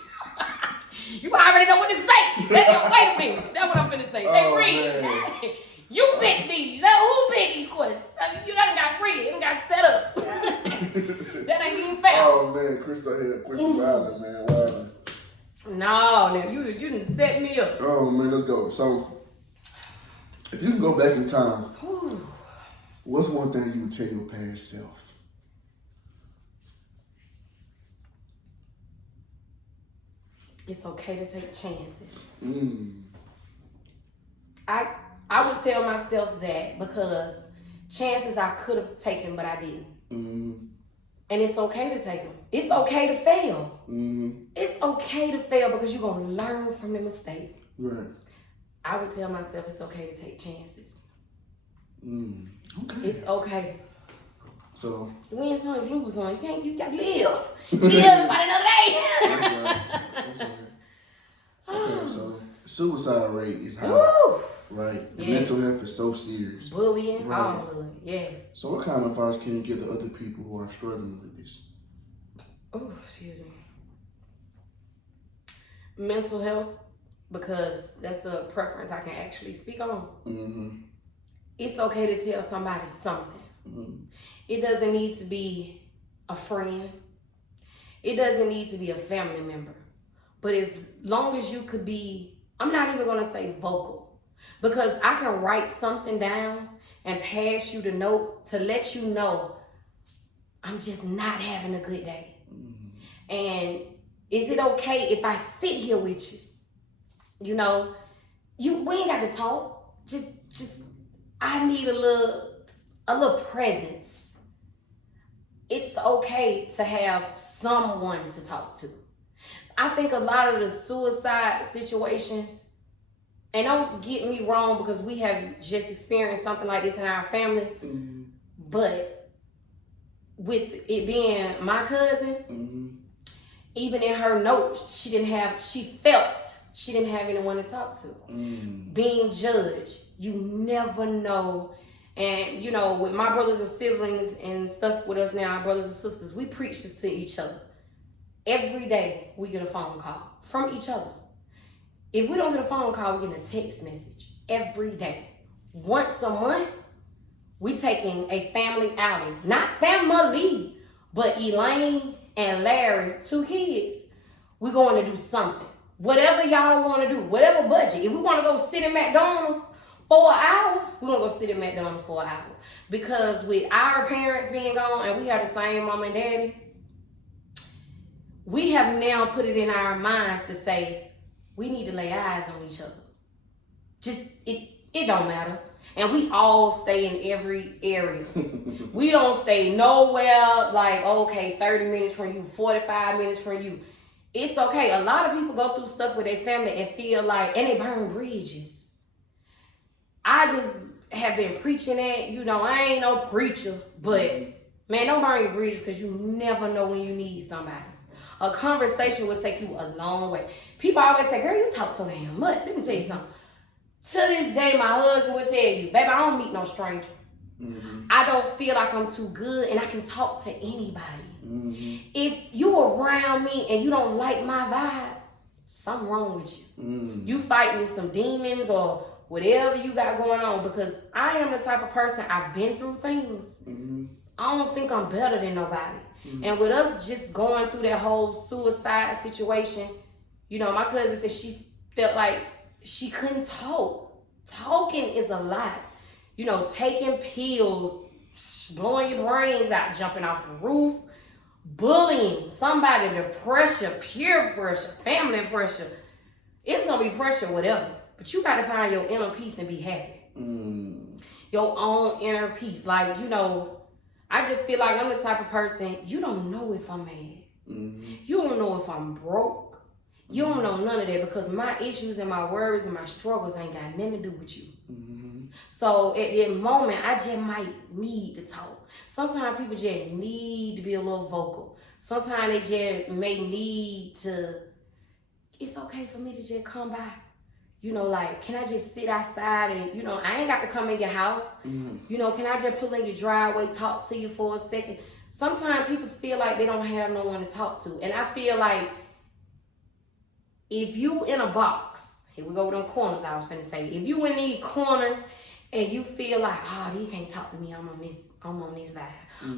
You already know what to say. Wait a minute. That's what I'm finna say. They read. You pick these. Who picked these questions? You done got read. You done got set up. That ain't even fair. Oh, man. Crystal here. Crystal Wilder, man. Wilder. No, now you done set me up. Oh, man. Let's go. So, if you can go back in time, what's one thing you would tell your past self? It's okay to take chances. I would tell myself that because chances I could have taken, but I didn't. And it's okay to take them. It's okay to fail. It's okay to fail because you're going to learn from the mistake. Right. I would tell myself it's okay to take chances. Okay. It's okay. So. You win some, you lose some. You got to live. Live about another day. That's right. Okay, so suicide rate is high. Woo! Right. The mental health is so serious. Bullying, right. All of it. Yes. So what kind of advice can you give to other people who are struggling with this? Oh, excuse me. Mental health, because that's the preference I can actually speak on. It's okay to tell somebody something. It doesn't need to be a friend. It doesn't need to be a family member. But as long as you could be, I'm not even going to say vocal. Because I can write something down and pass you the note to let you know I'm just not having a good day. And is it okay if I sit here with you? You know, we ain't got to talk. Just I need a little presence. It's okay to have someone to talk to. I think a lot of the suicide situations, and don't get me wrong because we have just experienced something like this in our family, but with it being my cousin, even in her note, she felt she didn't have anyone to talk to. Being judged, you never know. And you know, with my brothers and siblings and stuff with us now, our brothers and sisters, we preach this to each other. Every day we get a phone call from each other. If we don't get a phone call, we get a text message every day. Once a month, we taking a family outing. Not family, but Elaine and Larry, 2 kids. We're going to do something. Whatever y'all want to do, whatever budget. If we want to go sit in McDonald's for an hour, we're going to go sit in McDonald's for an hour. Because with our parents being gone and we have the same mom and daddy, we have now put it in our minds to say, we need to lay eyes on each other. Just, it don't matter. And we all stay in every area. We don't stay nowhere like, okay, 30 minutes from you, 45 minutes from you. It's okay. A lot of people go through stuff with their family and feel like, and they burn bridges. I just have been preaching that. You know, I ain't no preacher, but man, don't burn your bridges because you never know when you need somebody. A conversation will take you a long way. People always say, girl, you talk so damn much. Let me tell you something. To this day, my husband will tell you, baby, I don't meet no stranger. I don't feel like I'm too good and I can talk to anybody. If you around me and you don't like my vibe, something wrong with you. You fighting some demons or whatever you got going on, because I am the type of person, I've been through things. I don't think I'm better than nobody. And with us just going through that whole suicide situation, you know, my cousin said she felt like she couldn't talk. Talking is a lot. You know, taking pills, blowing your brains out, jumping off the roof, bullying somebody, the pressure, peer pressure, family pressure. It's gonna be pressure, whatever. But you gotta find your inner peace and be happy. Your own inner peace. Like, you know, I just feel like I'm the type of person, you don't know if I'm mad. You don't know if I'm broke. You don't know none of that because my issues and my worries and my struggles ain't got nothing to do with you. So at that moment, I just might need to talk. Sometimes people just need to be a little vocal. Sometimes they just may need to, it's okay for me to just come by. You know, like, can I just sit outside and, you know, I ain't got to come in your house. You know, can I just pull in your driveway, talk to you for a second? Sometimes people feel like they don't have no one to talk to. And I feel like if you in a box, here we go with them corners I was finna say. If you in these corners and you feel like, oh, he can't talk to me, I'm on this vibe.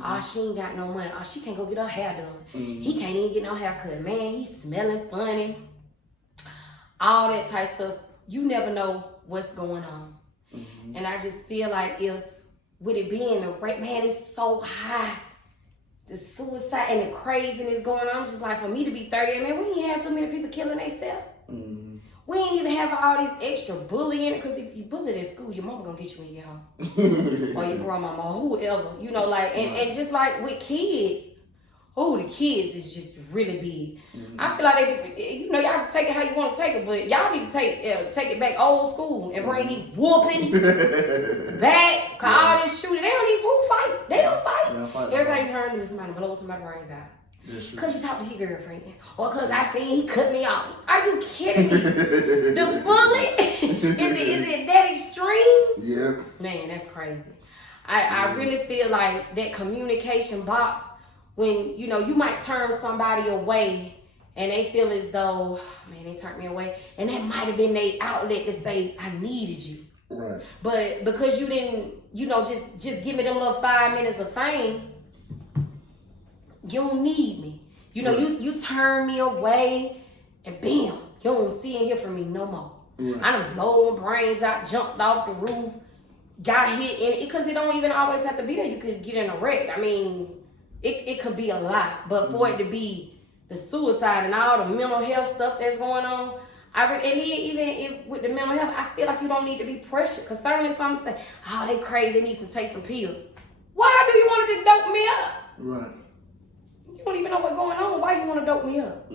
Oh, she ain't got no money. Oh, she can't go get her hair done. He can't even get no haircut. Man, he's smelling funny. All that type of stuff. You never know what's going on. And I just feel like if, with it being the rate, man, it's so high. The suicide and the craziness going on. I'm just like, for me to be 30, man, we ain't had too many people killing themselves. We ain't even have all this extra bullying. Because if you bully at school, your mama gonna get you in your home. Or your grandmama, or whoever. You know, like, and just like with kids, the kids is just really big. I feel like they, you know, y'all take it how you want to take it, but y'all need to take it back old school and bring these whoopings back. Cause all this shooting, they don't even fight. They don't fight. Every time you turn to somebody blow somebody's brains out. Cause you talked to your girlfriend, or cause I seen he cut me off. Are you kidding me? The bullet is it that extreme? Yeah. Man, that's crazy. I really feel like that communication box. When, you know, you might turn somebody away and they feel as though, man, they turned me away. And that might have been their outlet to say, I needed you. Right. But because you didn't, you know, just give me them little 5 minutes of fame, you don't need me. You know, you turn me away and bam, you don't see and hear from me no more. Right. I done blown brains out, jumped off the roof, got hit in it. Because it don't even always have to be that you could get in a wreck. I mean, it could be a lot, but for it to be the suicide and all the mental health stuff that's going on, and even if with the mental health, I feel like you don't need to be pressured. Because certainly some say, oh, they crazy, they need to take some pills. Why do you want to just dope me up? Right. You don't even know what's going on. Why you want to dope me up?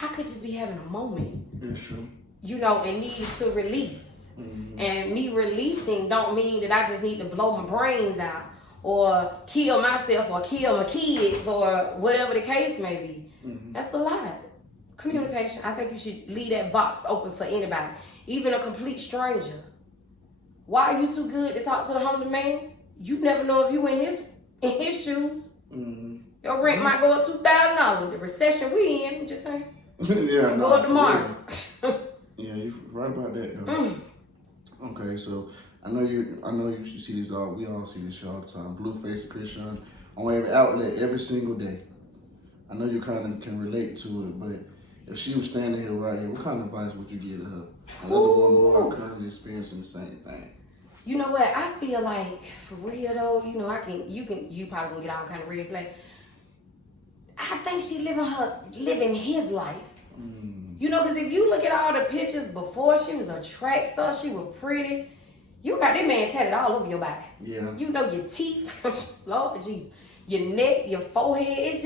I could just be having a moment. That's true. You know, and need to release. And me releasing don't mean that I just need to blow my brains out. Or kill myself, or kill my kids, or whatever the case may be. That's a lot. Communication. I think you should leave that box open for anybody, even a complete stranger. Why are you too good to talk to the homeless man? You never know if you in his shoes. Your rent might go up $2,000. The recession we in, I'm just saying. Yeah, go up tomorrow. Yeah, you're right about that though. Okay, so I know you see this all. We all see this shit all the time. Blueface Christian on every outlet every single day. I know you kind of can relate to it, but if she was standing here right here, what kind of advice would you give to her? Another one more currently experiencing the same thing. You know what? I feel like for real though, you know, you probably gonna get all kind of red flag. I think she living his life. You know, because if you look at all the pictures before she was a track star, she was pretty. You got that man tatted all over your body. Yeah. You know, your teeth, Lord Jesus, your neck, your forehead.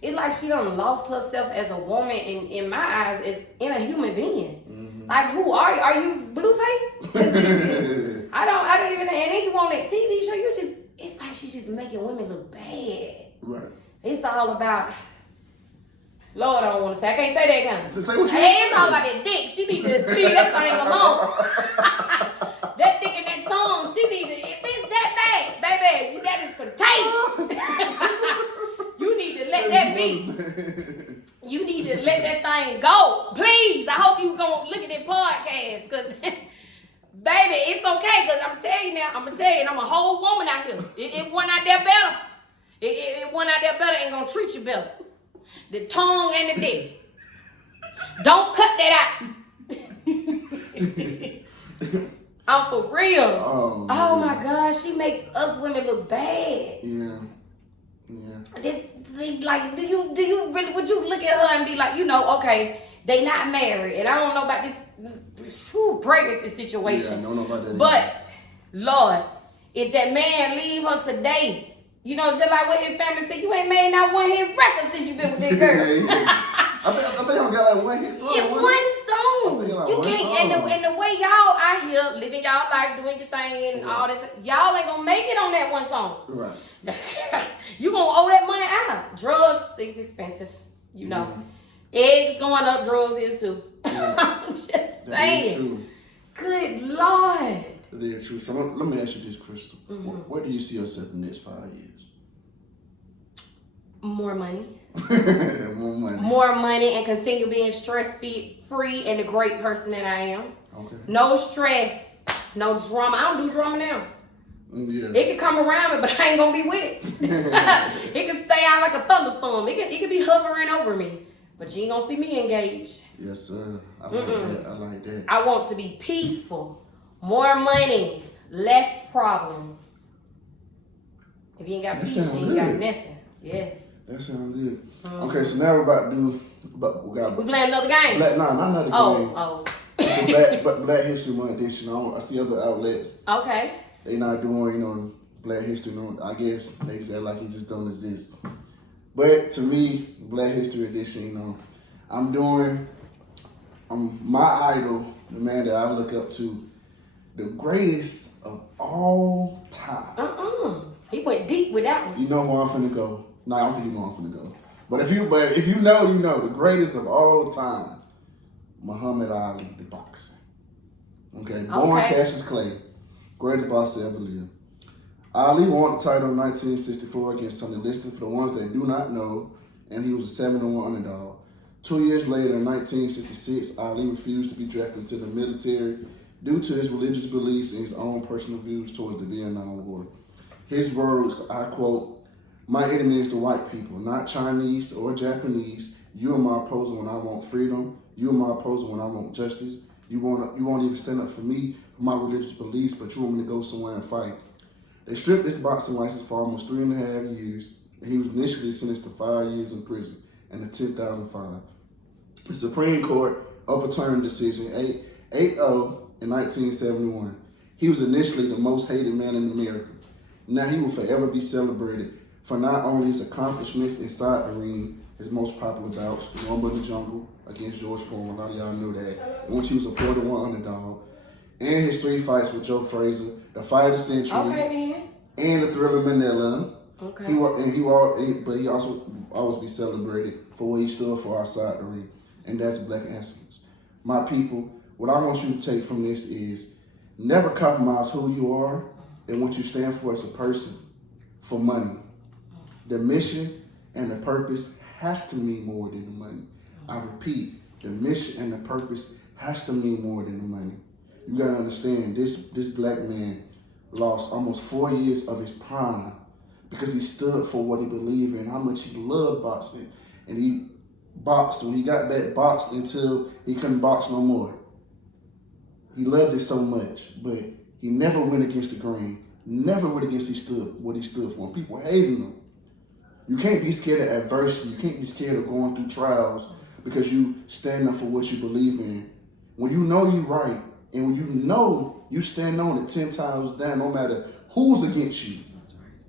It's like she done lost herself as a woman in my eyes, as in a human being. Like, who are you? Are you Blueface? I don't even, and then you on that TV show, it's like she's just making women look bad. Right. It's all about, Lord, I don't want to say, I can't say that kind of. So say what you it's all about that dick. She need to leave that thing alone. That dick and that tongue, she need to, if it's that bad, baby, that is for taste. You need to let that be. You need to let that thing go. Please, I hope you gonna look at that podcast, because, baby, it's okay, because I'm telling you, I'm a whole woman out here. It one out there better. It one out there better ain't gonna treat you better. The tongue and the dick. Don't cut that out. I'm for real. Oh my God, she make us women look bad. Yeah. This thing, like, do you really, would you look at her and be like, okay, they not married, and I don't know about this pregnancy situation. Yeah, I don't know about that. But Lord, if that man leave her today, just like what his family said, you ain't made not one hit record since you been with this girl. I think I got like one hit song. Yeah, one song. You can't, and the way y'all out here living y'all life, doing your thing and all this, y'all ain't gonna make it on that one song. Right. You gonna owe that money out. Drugs is expensive, Eggs going up, drugs is too. I'm just saying. That is true. Good Lord. That is true. So let me ask you this, Crystal. Where do you see yourself in the next 5 years? More money. More money and continue being stress-free and the great person that I am. Okay. No stress, no drama. I don't do drama now. Yeah. It can come around me, but I ain't gonna be with it. It can stay out like a thunderstorm. It can be hovering over me, but you ain't gonna see me engaged. Yes, sir. I like that. I want to be peaceful. More money, less problems. If you ain't got peace, you ain't got nothing. Yes. That sounds good. Okay, so now we're about to do. We playing another game. Not another game. Oh. It's a Black History Month edition. I see other outlets. Okay. They not doing, Black History Month. I guess they just act like it just don't exist. But to me, Black History Edition, I'm my idol, the man that I look up to, the greatest of all time. He went deep with that one. You know where I'm finna go. No, I don't think you know where I'm finna go. But if you know, the greatest of all time, Muhammad Ali, the boxer. Okay, born Cassius Clay, greatest boxer ever lived. Ali won the title in 1964 against Sonny Liston, for the ones that do not know, and he was a 7-1 underdog. 2 years later, in 1966, Ali refused to be drafted into the military due to his religious beliefs and his own personal views towards the Vietnam War. His words, I quote, "My enemy is the white people, not Chinese or Japanese. You are my opposer when I want freedom. You are my opposer when I want justice. You won't even stand up for me, for my religious beliefs, but you want me to go somewhere and fight." They stripped his boxing license for almost 3.5 years, and he was initially sentenced to 5 years in prison and a $10,000 fine. The Supreme Court overturned the decision 8-0 in 1971. He was initially the most hated man in America. Now he will forever be celebrated for not only his accomplishments inside the ring, his most popular bouts, the Rumble in the Jungle against George Foreman, a lot of y'all know that, in which he was a 4-1 underdog, and his 3 fights with Joe Frazier, the fight of the century, and the Thriller Manila. Okay. But he also always be celebrated for what he stood for outside the ring, and that's black excellence. My people, what I want you to take from this is never compromise who you are and what you stand for as a person for money. The mission and the purpose has to mean more than the money. I repeat, the mission and the purpose has to mean more than the money. You gotta understand, this black man lost almost 4 years of his prime because he stood for what he believed in, how much he loved boxing. And he boxed, when he got back, boxed until he couldn't box no more. He loved it so much, but he never went against the grain, never went against what he stood for. And people hating him. You can't be scared of adversity. You can't be scared of going through trials because you stand up for what you believe in. When you know you're right, and when you know you stand on it 10 times down, no matter who's against you,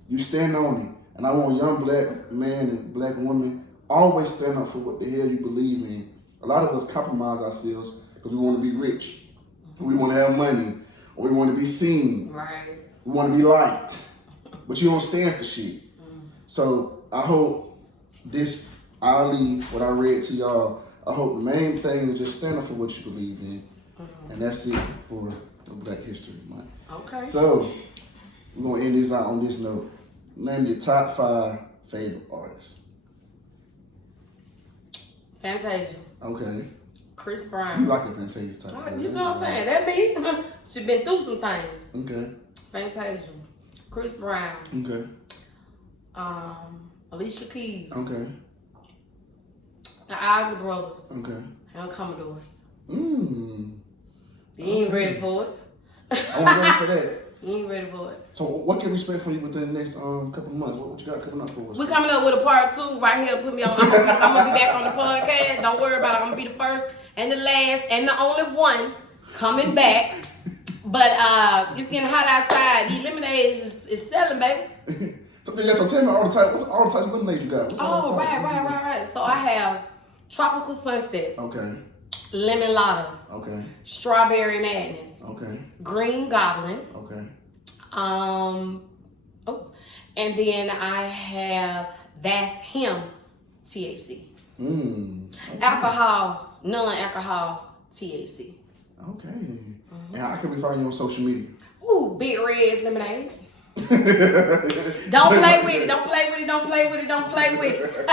you stand on it. And I want young black man and black women always stand up for what the hell you believe in. A lot of us compromise ourselves because we want to be rich, we want to have money, or we want to be seen. Right. We want to be liked, but you don't stand for shit. So I hope this Ali, what I read to y'all, I hope the main thing is just stand up for what you believe in. And that's it for Black History Month. Okay. So we're gonna end this out on this note. Name your top 5 favorite artists. Fantasia. Okay. Chris Brown. You like a Fantasia type. You know what I'm saying? That me. She been through some things. Okay. Fantasia. Chris Brown. Okay. Alicia Keys. Okay. The Isley Brothers. Okay. And Commodores. You ain't ready for it. I wasn't ready for that. You ain't ready for it. So what can we expect from you within the next couple of months? What you got coming up for us? We coming up with a part 2 right here. Put me on. I'm gonna be back on the podcast. Don't worry about it. I'm gonna be the first and the last and the only one coming back. But it's getting hot outside. These lemonades is selling, baby. So tell me all the types of lemonade you got. Oh, right. So I have Tropical Sunset. Okay. Lemon Lotta. Okay. Strawberry Madness. Okay. Green Goblin. Okay. And then I have That's Him THC. Okay. Alcohol, non-alcohol THC. Okay then. And how can we find you on social media? Ooh, Big Red's Lemonade. Don't play with it. Don't play with it. Don't play with it. Don't play with it.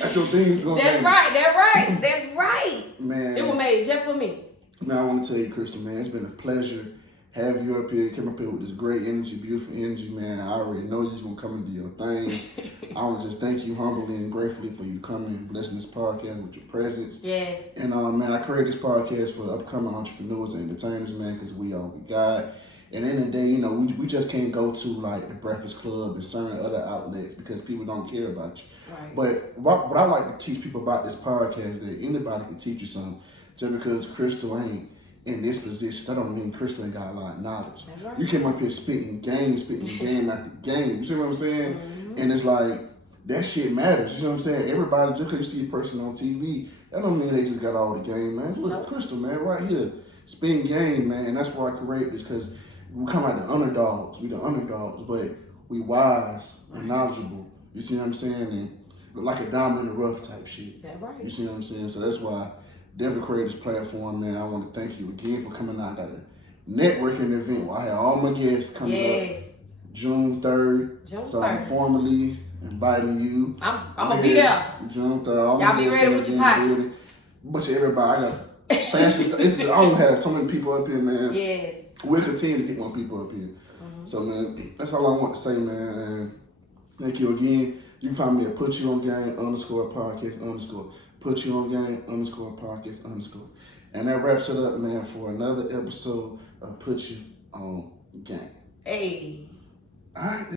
That's your thing. That's right. Man. It was made just for me. Man, I want to tell you, Crystal, man, it's been a pleasure having you up here, came up here with this great energy, beautiful energy, man. I already know you're going to come and do your thing. I want to just thank you humbly and gratefully for you coming and blessing this podcast with your presence. Yes. And, man, I created this podcast for upcoming entrepreneurs and entertainers, man, because we all we got. And at the end of the day, you know, we just can't go to, like, the Breakfast Club and certain other outlets because people don't care about you. Right. But what I like to teach people about this podcast, that anybody can teach you something. Just because Crystal ain't in this position, that don't mean Crystal ain't got a lot of knowledge. That's right. You came up here spitting game after game. You see what I'm saying? Mm-hmm. And it's like, that shit matters. You know what I'm saying? Everybody, just because you see a person on TV, that don't mean they just got all the game, man. Look at Crystal, man, right here. Spitting game, man. And that's why I created this, because we come out the underdogs. We the underdogs, but we wise and knowledgeable. You see what I'm saying? And like a diamond in the rough type shit. That's right. You see what I'm saying? So that's why I definitely created this platform, man. I want to thank you again for coming out to the networking event where I had all my guests coming up June 3rd. So I'm formally inviting you. I'm going to be there. June 3rd. Y'all be ready with your pockets. Bunch of everybody. I got fancy stuff. I don't have so many people up here, man. Yes. We'll continue to get more people up here. Mm-hmm. So, man, that's all I want to say, man. And thank you again. You can find me at Put You On Game _podcast_ Put You On Game _podcast_. And that wraps it up, man, for another episode of Put You On Game. Hey. All right.